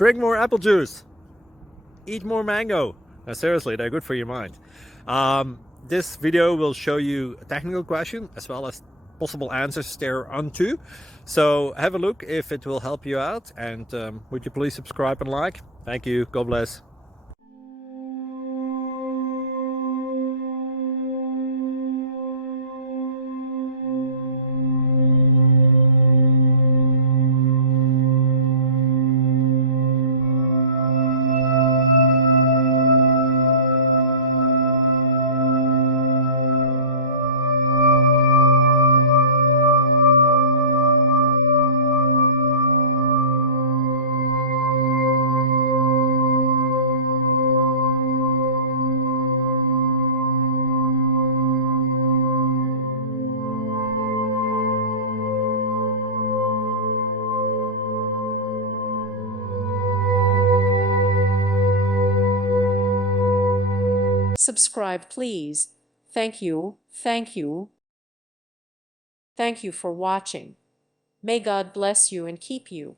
Drink more apple juice. Eat more mango. Now, seriously, they're good for your mind. This video will show you a technical question as well as possible answers thereunto. So have a look if it will help you out, and would you please subscribe and like? Thank you. God bless. Subscribe, please. Thank you. Thank you. Thank you for watching. May God bless you and keep you.